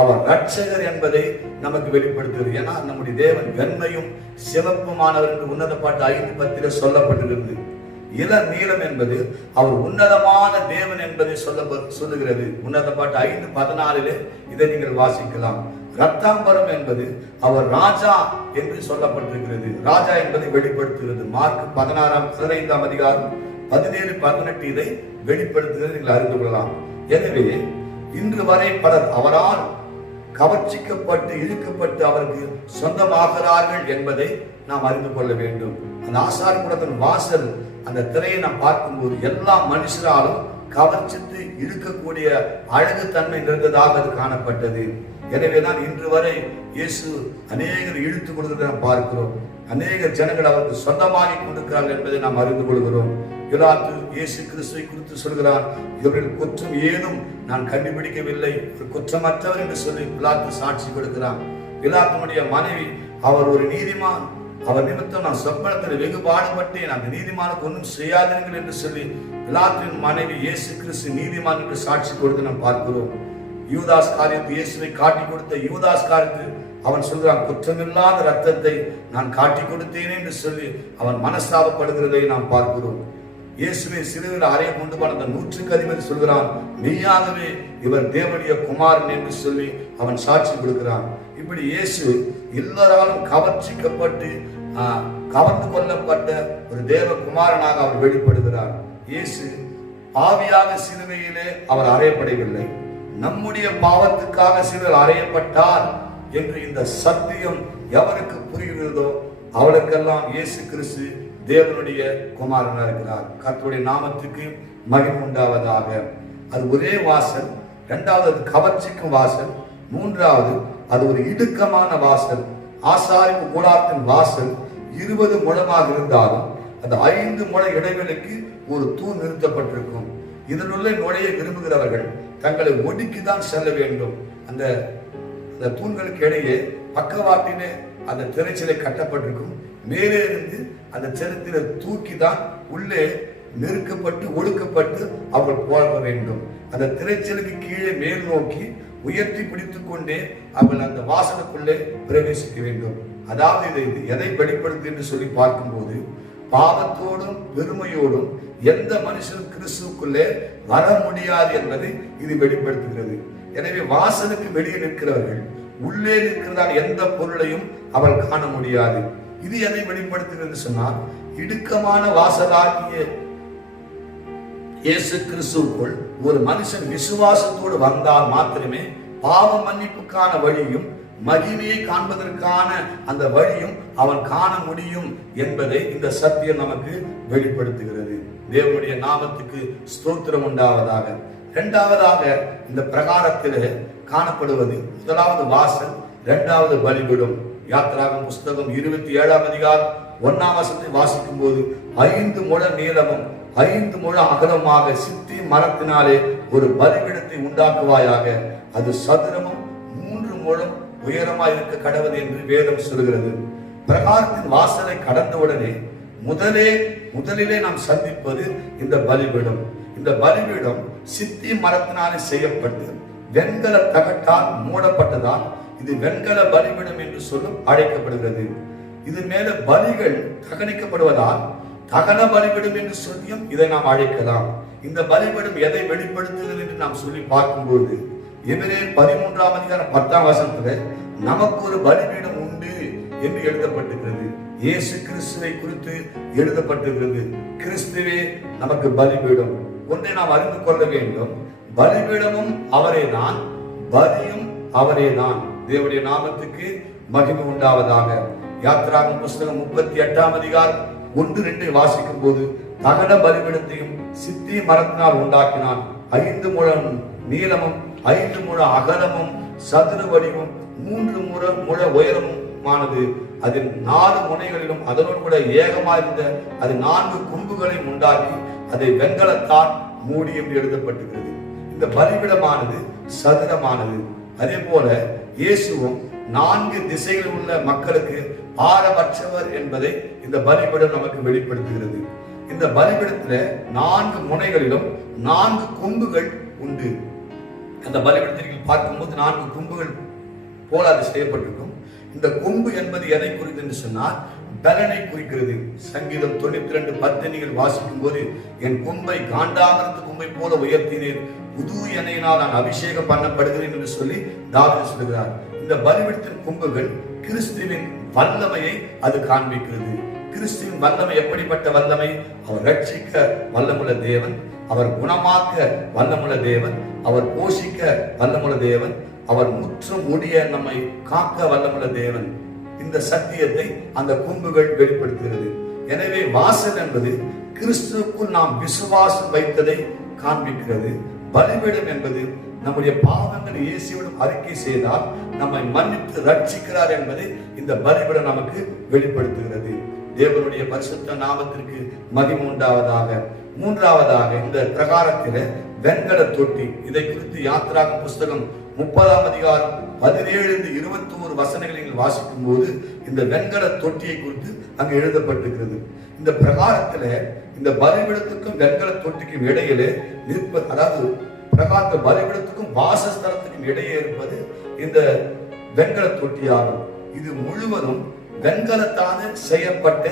அவர் ரட்சகர் என்பதை நமக்கு வெளிப்படுத்துகிறது. ஏன்னா நம்முடைய தேவன் வெண்மையும் சிவப்புமானவர் என்று உன்னத பாட்டு 5:10 சொல்லப்பட்டிருக்கிறது. இளநீலம் என்பது அவர் உன்னதமான தேவன் என்பதை சொல்லுகிறது. உன்னத பாட்டு 5:14 இதை நீங்கள் வாசிக்கலாம். ரத்தாம்பரம் என்பது அவர் ராஜா என்று சொல்லப்பட்டிருக்கிறது. ராஜா என்பதை வெளிப்படுத்துகிறது. மார்க் 15 அதிகாரம் 17-18 இதை வெளிப்படுத்துகிறது, நீங்கள் அறிந்து கொள்ளலாம். எனவே இன்று வரை பலர் அவரால் கவர்ச்சிக்கப்பட்டு இழுக்கப்பட்டு அவருக்கு சொந்தமாகிறார்கள் என்பதை நாம் அறிந்து கொள்ள வேண்டும். அந்த ஆசாரக்கூடத்தின் வாசல் அந்த திரையை நாம் பார்க்கும்போது எல்லா மனுஷராலும் கவர்ச்சித்து இழுக்கக்கூடிய அழகு தன்மை நிறைந்ததாக அது காணப்பட்டது. எனவேதான் இன்று வரை இயேசு அநேகர் இழுத்து கொடுக்கிறதை நாம் பார்க்கிறோம். அநேக ஜனங்கள் அவருக்கு சொந்தமாகி கொடுக்கிறார்கள் என்பதை நாம் அறிந்து கொள்கிறோம். பிலாத்து இயேசு கிறிஸ்துவை குறித்து சொல்கிறான், இவர்கள் குற்றம் ஏதும் நான் கண்டுபிடிக்கவில்லை, குற்றமற்றவர் என்று சொல்லி பிலாத்து சாட்சி கொடுக்கிறான். பிலாத்துடைய மனைவி, அவர் ஒரு நீதிமான், அவர் நிமித்தம் நான் சொப்பனத்தில் வெகு பாடுபட்டேன், அந்த நீதிமானுக்கு ஒன்றும் செய்யாதீர்கள் என்று சொல்லி பிலாத்தின் மனைவி இயேசு கிறிஸ்து நீதிமான் என்று சாட்சி கொடுத்து நாம் பார்க்கிறோம். யூதாஸ் காரியத்தை இயேசுவை காட்டி கொடுத்த யூதாஸ் காரியத்து அவன் சொல்கிறான், குற்றமில்லாத ரத்தத்தை நான் காட்டி கொடுத்தேனே என்று சொல்லி அவன் மனஸ்தாபப்படுகிறதை நாம் பார்க்கிறோம். இயேசுவை சிலுவையில் அறைய கொண்டு போன அந்த 100க்கு அதிபதி சொல்கிறான், மெய்யாகவே இவர் தேவனுடைய குமாரன் என்று சொல்லி அவன் சாட்சி கொடுக்கிறான். இப்படி இயேசு எல்லாராலும் கவர்ச்சிக்கப்பட்டு கவர்ந்து கொள்ளப்பட்ட ஒரு தேவ குமாரனாக அவர் வெளிப்படுகிறார். இயேசு பாவியாக சிலுவையிலே அவர் அறையப்படவில்லை, நம்முடைய பாவத்துக்காக சிலுவையில் அறையப்பட்டார் என்று இந்த சத்தியம் எவருக்கு புரிகிறதோ அவளுக்கெல்லாம் இயேசு கிறிஸ்து தேவனுடைய குமாரனாக இருக்கிறார். கர்த்தருடைய நாமத்துக்கு மகிமை உண்டாவதாக. அது ஒரே வாசல். இரண்டாவது அது கவர்ச்சிக்கும் வாசல். மூன்றாவது அது ஒரு இடுக்கமான வாசல். ஆசாரிப்பு கூடாரத்தின் வாசல் 20 முழமாக இருந்தாலும் அந்த 5 முழ இடைவெளிக்கு ஒரு தூண் நிறுத்தப்பட்டிருக்கும். இதனுள்ள நுழைய விரும்புகிறவர்கள் தங்களை ஒடுக்கிதான் செல்ல வேண்டும். அந்த தூண்களுக்கு இடையே பக்கவாட்டிலே அந்த திரைச்சிலை கட்டப்பட்டிருக்கும். மேலே இருந்து அந்த சிரத்தில தூக்கி தான் உள்ளே நெருக்கப்பட்டு ஒடுக்கப்பட்டு அவர்கள் போக வேண்டும். அந்த திரைச்சலுக்கு கீழே மேல் நோக்கி உயர்த்தி பிடித்துக் கொண்டே அவர்கள் அந்த வாசலுக்குள்ளே பிரவேசிக்க வேண்டும். அதாவது இது எதை வெளிப்படுத்து என்று சொல்லி பார்க்கும்போது, பாவத்தோடும் பெருமையோடும் எந்த மனுஷனும் கிறிஸ்துவுக்குள்ளே வர முடியாது என்பதை இது வெளிப்படுத்துகிறது. எனவே வாசலுக்கு வெளியே நிற்கிறவர்கள் உள்ளே நிற்கிறதால் எந்த பொருளையும் அவள் காண முடியாது. இது எதை வெளிப்படுத்துகிறது சொன்னால், இடுக்கமான வாசலாகிய இயேசு கிறிஸ்துவுக்குள் ஒரு மனுஷன் விசுவாசத்தோடு வந்தால் மாத்திரமே பாவ மன்னிப்புக்கான வழியும் மகிமையை காண்பதற்கான அந்த வழியும் அவன் காண முடியும் என்பதை இந்த சத்தியம் நமக்கு வெளிப்படுத்துகிறது. தேவனுடைய நாமத்துக்கு ஸ்தோத்திரம் உண்டாவதாக. இரண்டாவதாக இந்த பிரகாரத்திலே காணப்படுவது முதலாவது வாசல், இரண்டாவது பலிபீடம். யாத்திராகமம் புஸ்தகம் 27 அதிகாரம் 1ஆம் வசனத்தை வாசிக்கும் போது 5 முழ நீளமும் 5 முழ அகலமாக சித்தி மரத்தினாலே ஒரு பலிபீடத்தை உண்டாக்குவாயாக, அது சதுரமும் 3 முழம் உயரமாய் இருக்க கடவுது என்று வேதம் சொல்கிறது. பிரகாரத்தின் வாசலை கடந்தவுடனே முதலிலே நாம் சந்திப்பது இந்த பலிபீடம். இந்த பலிபீடம் சித்தி மரத்தினாலே செய்யப்பட்டு வெண்கல தகட்டால் மூடப்பட்டதால் இது வெண்கல பலிபீடம் என்று சொல்லும் அழைக்கப்படுகிறது. இது மேல பலிகள் தகனிக்கப்படுவதால் தகன பலிபீடம் என்று சொல்லியும் இதை நாம் அழைக்கலாம். இந்த பலிபீடம் எதை வெளிப்படுத்துகிறது என்று நாம் சொல்லி பார்க்கும்போது, எபிரேயர் 13ஆம் அதிகாரம் 10ஆம் வசனத்துல நமக்கு ஒரு பலிபீடம் உண்டு என்று எழுதப்பட்டிருக்கிறது. இயேசு கிறிஸ்துவை குறித்து எழுதப்பட்டிருக்கிறது. கிறிஸ்துவே நமக்கு பலிபீடம். ஒன்றை நாம் அறிந்து கொள்ள வேண்டும், பலிபீடமும் அவரே தான், பலியும் அவரே தான். தேவனுடைய நாமத்துக்கு மகிமை உண்டாவதாக. யாத்திராகமம் புஸ்தகம் 38ஆம் அதிகாரம் 1-2 வாசிக்கும் போது, தகன பலிபீடத்தையும் சித்தி மரத்தினால் உண்டாக்கினான். 5 முழம் நீளமும் 5 முழ அகலமும் சதுர வடிவும் 3 முழ உயரமானது. அதில் 4 முனைகளிலும் அதனோடு கூட ஏகமாயிருந்த அது 4 கொம்புகளையும் உண்டாக்கி அதை வெண்கலத்தால் மூடியும் எழுதப்பட்டிருக்கிறது. இந்த பலிபீடமானது சதுரமானது. அதே போல இயேசுவும் 4 திசைகளில் உள்ள மக்களுக்கு பாரபட்சவர் என்பதை இந்த பலிபீடம் நமக்கு வெளிப்படுத்துகிறது. இந்த பலிபீடத்துல 4 முனைகளிலும் 4 கொம்புகள் உண்டு. அந்த பலிபீடத்தில் பார்க்கும்போது 4 கொம்புகள் போல அது செய்யப்பட்டிருக்கும். இந்த கொம்பு என்பது எதை குறித்து என்று சொன்னால் பலனை குறிக்கிறது. சங்கீதம் 92:10 நீங்கள் வாசிக்கும் போது, என் கொம்பை காண்டாமரத்து கொம்பை போல உயர்த்தினேன், புது எண்ணெயினால் நான் அபிஷேகம் பண்ணப்படுகிறேன் என்று சொல்லி தாவீது சொல்கிறார். இந்த பலிபீடத்தின் கொம்புகள் கிறிஸ்துவின் வல்லமையை அது காண்பிக்கிறது. கிறிஸ்துவின் வல்லமை எப்படிப்பட்ட வல்லமை? அவர் ரட்சிக்க வல்லமுள்ள தேவன், அவர் குணமாக்க வல்லமுள்ள தேவன், அவர் போஷிக்க வல்லமுள்ள தேவன், அவர் முற்றும் முடிய நம்மை காக்க வல்லமுள்ள தேவன். இந்த சத்தியத்தை அந்த கொம்புகள் வெளிப்படுத்துகிறது. எனவே வாசல் என்பது கிறிஸ்துவுக்குள் நாம் விசுவாசம் வைத்ததை காண்பிக்கிறது. பலிபீடம் என்பது நம்முடைய பாவங்கள் இயேசுவிடம் அறிக்கை செய்தால் நம்மை மன்னித்து ரட்சிக்கிறார் என்பதை இந்த பலிபீடம் நமக்கு வெளிப்படுத்துகிறது. தேவனுடைய பரிசுத்த நாமத்திற்கு மகிமை உண்டாவதாக. 3ஆவதாக இந்த பிரகாரத்தில் வெண்கல தொட்டி. இதை குறித்து யாத்திராகம புஸ்தகம் 30ஆம் அதிகாரம் 17-21 வசனங்களை வாசிக்கும் போது இந்த வெண்கல தொட்டியை குறித்து அங்கு எழுதப்பட்டிருக்கிறது. இந்த பிரகாரத்துல இந்த பலிபீடத்துக்கும் வெண்கல தொட்டிக்கும் இடையிலே நிற்பது, அதாவது பிரகாரத்த பலிபீடத்துக்கும் வாசஸ்தலத்துக்கும் இடையே இருப்பது இந்த வெண்கல தொட்டியாகும். இது முழுவதும் வெண்கலத்தான செய்யப்பட்ட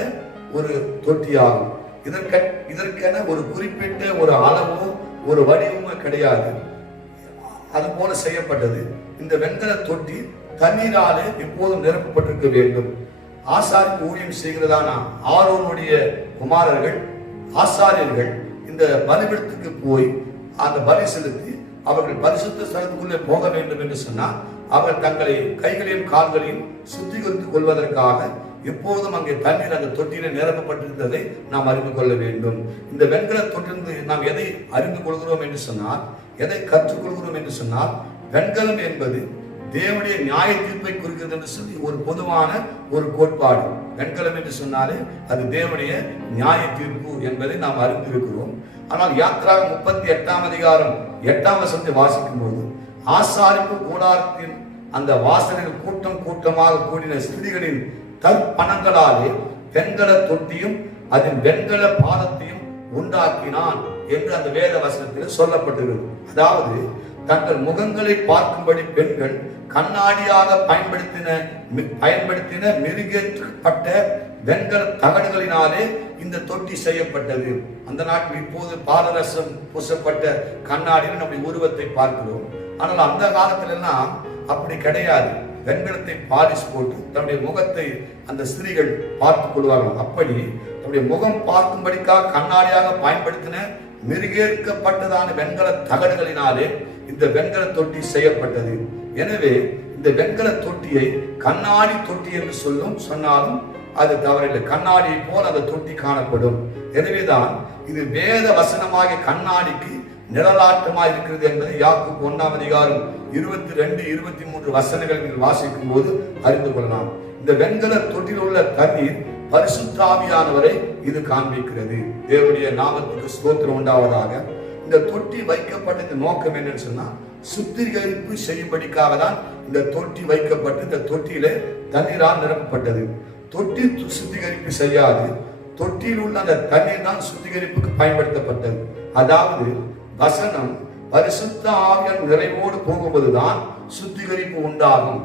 ஒரு தொட்டியாகும். இதற்கென ஒரு குறிப்பிட்ட ஒரு அளவோ ஒரு வடிவமோ கிடையாது. அது போல செய்யப்பட்டது. இந்த வெண்கல தொட்டி தண்ணீராலே எப்போதும் நிரப்பப்பட்டிருக்க வேண்டும். ஆசாரிக்கு ஊழியம் செய்கிறதான ஆரோனுடைய குமாரர்கள் ஆசாரியர்கள் இந்த பலிபீடத்துக்கு போய் அந்த பலி செலுத்தி அவர்கள் பரிசுத்த ஸ்தலத்துக்குள்ளே போக வேண்டும் என்று சொன்னால் அவர்கள் தங்களை கைகளையும் கால்களையும் சுத்திகரித்துக் கொள்வதற்காக எப்போதும் அங்கே தண்ணீர் அந்த தொட்டியில நிரப்பப்பட்டிருந்ததை நாம் அறிந்து கொள்ள வேண்டும். இந்த வெண்கல தொட்டிலிருந்து நாம் எதை அறிந்து கொள்கிறோம் என்று சொன்னால், எதை கற்றுக்கொள்கிறோம் என்று சொன்னால், வெண்கலம் என்பது தேவனுடைய நியாய தீர்ப்பை குறிக்கிறது என்று சொல்லி ஒரு பொதுவான ஒரு கோட்பாடு. வெண்கலம் என்று சொன்னாலே அது தேவனுடைய நியாய தீர்ப்பு என்பதை நாம் அறிந்திருக்கிறோம். ஆனால் யாத்திராகமம் 38ஆம் அதிகாரம் 8ஆம் வசனத்தை வாசிக்கும் போது, ஆசாரிப்பு கூடாரத்தின் அந்த வாசனைகள் கூட்டம் கூட்டமாக கூடின ஸ்திரீகளின் தற்பணங்களாலே வெண்கல தொட்டியும் அதன் வெண்கல பாதத்தையும் உண்டாக்கினான் என்று அந்த வேத வசனத்தில் சொல்லப்பட்டிருக்கிறது. அதாவது தங்கள் முகங்களை பார்க்கும்படி பெண்கள் கண்ணாடியாக பயன்படுத்தின மெருகேற்றப்பட்ட வெண்கல தகடுகளினாலே இந்த தொட்டி செய்யப்பட்டது. அந்த நாட்டில் இப்போது பாதரசம் பூசப்பட்ட கண்ணாடியில் நம்முடைய உருவத்தை பார்க்கிறோம். ஆனால் அந்த காலத்துல எல்லாம் அப்படி கிடையாது. வெண்கலத்தை பாலிஷ் போட்டு தன்னுடைய முகத்தை அந்த ஸ்திரீகள் பார்த்துக் கொள்வார்கள். அப்படி தன்னுடைய முகம் பார்க்கும்படிக்காக கண்ணாடியாக பயன்படுத்தின மெருகேற்கப்பட்டதான வெண்கல தகடுகளினாலே இந்த வெண்கல தொட்டி செய்யப்பட்டது. எனவே இந்த வெண்கல தொட்டியை கண்ணாடி தொட்டி என்று சொன்னாலும் அது தவறில்லை. கண்ணாடியை போல் அந்த தொட்டி காணப்படும். எனவேதான் இது வேத வசனமாகிய கண்ணாடிக்கு நிழலாட்டமாக இருக்கிறது என்பதை யாக்கோபு 1ஆம் அதிகாரம் 22-23 வசனங்கள் நீங்கள் வாசிக்கும் போது அறிந்து கொள்ளலாம். இந்த வெண்கல தொட்டியில் உள்ள தண்ணீர் பரிசுத்த ஆவியானவரை இது காண்பிக்கிறது. தேவனுடைய நாமத்துக்கு ஸ்தோத்திரம் உண்டாவதாக. இந்த தொட்டி வைக்கப்பட்ட நோக்கம் என்னன்னு சொன்னா, சுத்திகரிப்பு செய்யும்படிக்காக தான் இந்த தொட்டி வைக்கப்பட்டு இந்த தொட்டியில தண்ணீரால் நிரப்பப்பட்டது. தொட்டி சுத்திகரிப்பு செய்யாது, தொட்டியில் உள்ள அந்த தண்ணீர் தான் சுத்திகரிப்புக்கு பயன்படுத்தப்பட்டது. அதாவது வசனம் பரிசுத்த ஆவியால் நிறைவோடு போகும்போதுதான் சுத்திகரிப்பு உண்டாகும்.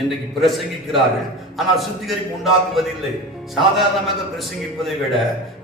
இன்றைக்கு பிரசங்கிக்கிறார்கள், ஆனால் சுத்திகரிப்பு உண்டாக்குவதில்லை. சாதாரணமாக பிரசங்கிப்பதை விட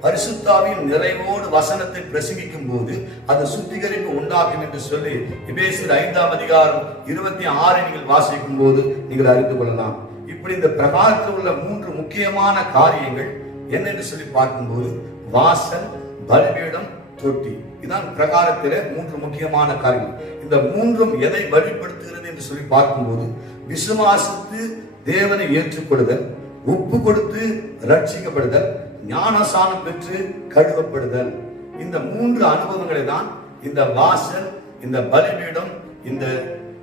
பரிசுத்த ஆவியின் நிறைவோடு வசனத்தை பிரசங்கிக்கும் போது அது சுத்திகரிப்பு உண்டாகும் என்று சொல்லி எபேசியர் 5ஆம் அதிகாரம் 26 நீங்கள் வாசிக்கும் போது நீங்கள் அறிந்து கொள்ளலாம். இப்படி இந்த பிரகாரத்தில் உள்ள 3 முக்கியமான காரியங்கள் என்னென்று சொல்லி பார்க்கும்போது, வாசல், பலிபீடம், தொட்டி. இதான் பிரகாரத்திலே 3 முக்கியமான காரியங்கள். இந்த 3ம் எதை வெளிப்படுத்துகிறது என்று சொல்லி பார்க்கும்போது, விசுவாசித்து தேவனை ஏற்றுக்கொள்ளுதல், ஒப்பு கொடுத்து ரட்சிக்கப்படுதல், ஞானசானம் பெற்று கழுவப்படுதல். இந்த 3 அனுபவங்களை தான் இந்த வாசல், இந்த பலிபீடம், இந்த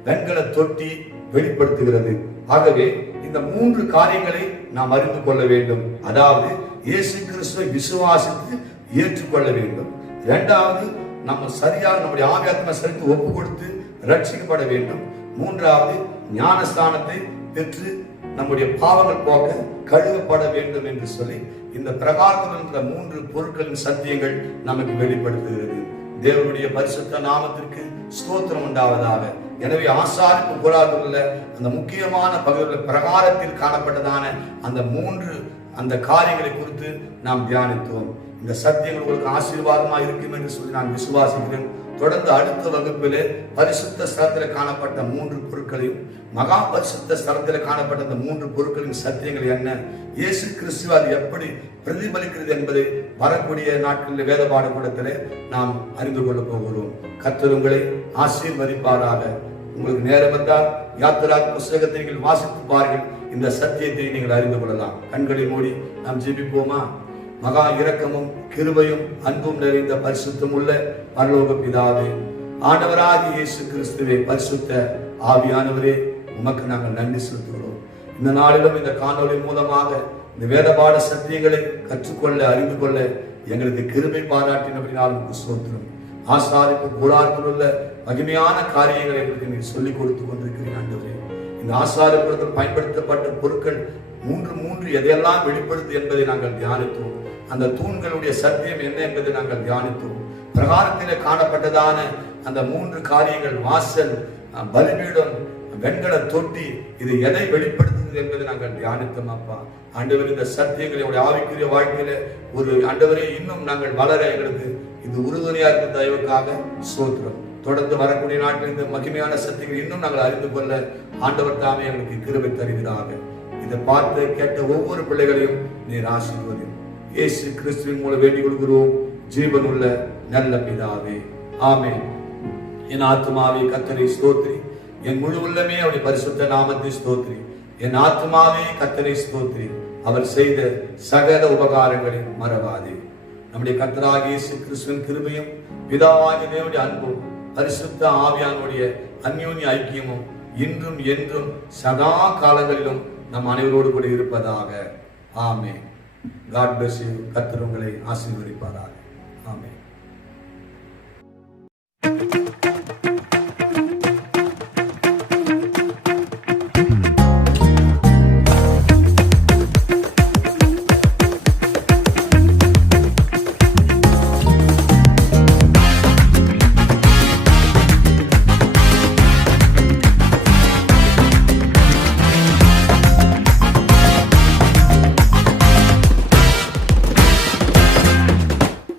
வெண்கல தொட்டி வெளிப்படுத்துகிறது. ஆகவே இந்த 3 காரியங்களை நாம் அறிந்து கொள்ள வேண்டும். அதாவது இயேசு கிறிஸ்துவை விசுவாசித்து ஏற்றுக்கொள்ள வேண்டும். இரண்டாவது, நம்ம சரியாக நம்முடைய ஆவியாத்ம சரித்து ஒப்பு கொடுத்து ரட்சிக்கப்பட வேண்டும். மூன்றாவது, ஞானஸ்தானத்தை பெற்று நம்முடைய பாவங்கள் போக கழுவப்பட வேண்டும் என்று சொல்லி இந்த பிரகாரத்தில் என்ற 3 பொருட்களின் சத்தியங்கள் நமக்கு வெளிப்படுத்துகிறது. தேவனுடைய பரிசுத்த நாமத்திற்கு ஸ்தோத்திரம் உண்டாவதாக. எனவே ஆசாரிப்பு கூடாரத்தில் உள்ள அந்த முக்கியமான பகுதியில் பிரகாரத்தில் காணப்பட்டதான அந்த 3 அந்த காரியங்களை குறித்து நாம் தியானித்தோம். இந்த சத்தியங்கள் உங்களுக்கு ஆசீர்வாதமாக இருக்கும் என்று சொல்லி நான் விசுவாசிக்கிறேன். தொடர்ந்து அடுத்த வகுப்பிலே பரிசுத்த ஸ்தலத்தில் காணப்பட்ட 3 பொருட்களையும், மகா பரிசுத்த ஸ்தலத்தில் காணப்பட்ட அந்த 3 பொருட்களின் சத்தியங்கள் என்ன, இயேசு கிறிஸ்து அது எப்படி பிரதிபலிக்கிறது என்பதை வரக்கூடிய நாட்களில் வேத பாடக்கூடத்திலே நாம் அறிந்து கொள்ள போகிறோம். கர்த்தர் உங்களை ஆசீர்வதிப்பாராக. உங்களுக்கு நேரம் வந்தால் யாத்திரா புஸ்தகத்தை நீங்கள் வாசித்து பாருங்கள். இந்த சத்தியத்தை நீங்கள் அறிந்து கொள்ளலாம். கண்களை மூடி நாம் ஜெபிப்போமா? மகா இரக்கமும் கிருபையும் அன்பும் நிறைந்த பரிசுத்தம் உள்ள பரலோக பிதாவே, ஆண்டவராகிய இயேசு கிறிஸ்துவே, பரிசுத்த ஆவியானவரே, உமக்கு நாங்கள் நன்றி செலுத்துகிறோம். இந்த நாளிலும் இந்த காணொளி மூலமாக இந்த வேதபாட சத்தியங்களை கற்றுக்கொள்ள அறிந்து கொள்ள எங்களுக்கு கிருபை பாராட்டினபடினால் உங்களுக்கு ஸ்தோத்திரம். ஆசாரிப்பு கூடாரத்தில் உள்ள மகிமையான காரியங்களை எங்களுக்கு நீர் சொல்லிக் கொடுத்து கொண்டிருக்கிறீர்கள் ஆண்டவரே. இந்த ஆசாரிப்புறத்தில் பயன்படுத்தப்பட்ட பொருட்கள் 3 எதையெல்லாம் வெளிப்படுத்து என்பதை நாங்கள் தியானித்தோம். அந்த தூண்களுடைய சத்தியம் என்ன என்பதை நாங்கள் தியானித்தோம். பிரகாரத்திலே காணப்பட்டதான அந்த 3 காரியங்கள், வாசல், பலிபீடம், வெண்கல தொட்டி, இது எதை வெளிப்படுத்துகிறது என்பதை நாங்கள் தியானித்தோம். அப்பா ஆண்டவர், இந்த சத்தியங்களுடைய ஆவிக்குரிய வாழ்க்கையில ஒரு ஆண்டவரே இன்னும் நாங்கள் வளர எங்களுக்கு இது உறுதுணையா இருக்க தயவுக்காக ஸ்தோத்திரம். தொடர்ந்து வரக்கூடிய நாட்டில் இந்த மகிமையான சத்தியங்கள் இன்னும் நாங்கள் அறிந்து கொள்ள ஆண்டவர் தாமே எங்களுக்கு கிருபை தருவீராக. இதை பார்த்து கேட்ட ஒவ்வொரு பிள்ளைகளையும் நீர் ஆசீர்வதியும். இயேசு கிறிஸ்துவின் மூலம் வேண்டிக் கொள்கிறோம் ஜீவனுள்ள நல்ல பிதாவே, ஆமென். என் ஆத்துமாவே கர்த்தரை ஸ்தோத்திரி, என் முழு உள்ளமே அவருடைய பரிசுத்த நாமத்தை ஸ்தோத்திரி. என் ஆத்துமாவே கர்த்தரை ஸ்தோத்திரி, அவர் செய்த சகல உபகாரங்களை மறவாதே. நம்முடைய கர்த்தராகிய இயேசு கிறிஸ்துவின் கிருபையும் பிதாவாகிய தேவனுடைய அன்பும் பரிசுத்த ஆவியானுடைய அந்யோன்ய ஐக்கியமும் இன்றும் என்றும் சதா காலங்களிலும் நம் அனைவரோடு கூட இருப்பதாக. ஆமென். God bless you. கர்த்தர் உங்களை ஆசீர்வதிப்பாராக. ஆமென்.